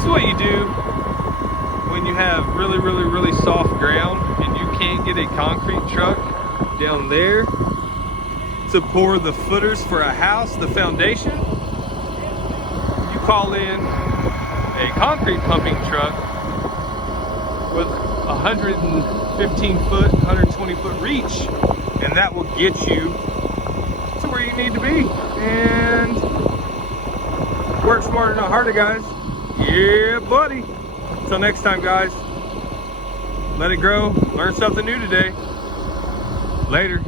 is what you do when you have really soft ground and you can't get a concrete truck down there to pour the footers for a house, the foundation. You call in a concrete pumping truck with 115 foot, 120 foot reach, and that will get you to where you need to be. And work smarter, not harder, guys. Yeah, buddy. Until next time, guys. Let it grow. Learn something new today. Later.